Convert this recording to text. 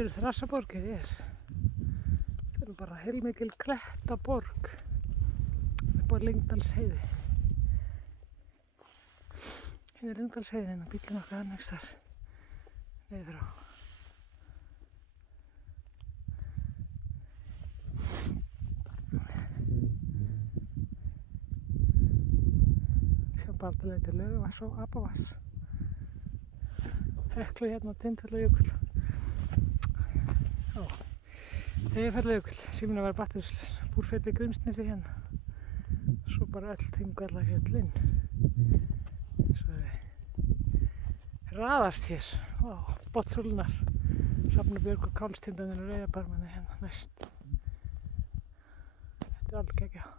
Þetta eru Þrassaborgir hér. Þetta eru bara heilmikil klettaborg upp á Lyngdalsheiði. Hérna er Lyngdalsheiðin, hérna bíllinn okkar hann einhvers þar niður frá. Sjá bara til þetta Laugarvatns og Apavatns. Heklu hérna og Tindfjallajökull. Eyjafjallajökull, síminn að vera batteríslaus. Búrfelli Grímsnesi hérna. Svo bara öll Þingvallafjöllin. Svo þið raðast hér. Botnsúlunar, Hrafnabjörg og Kálstindarnir og Rauðabarmarnir hérna næst. Þetta er alveg geggjað.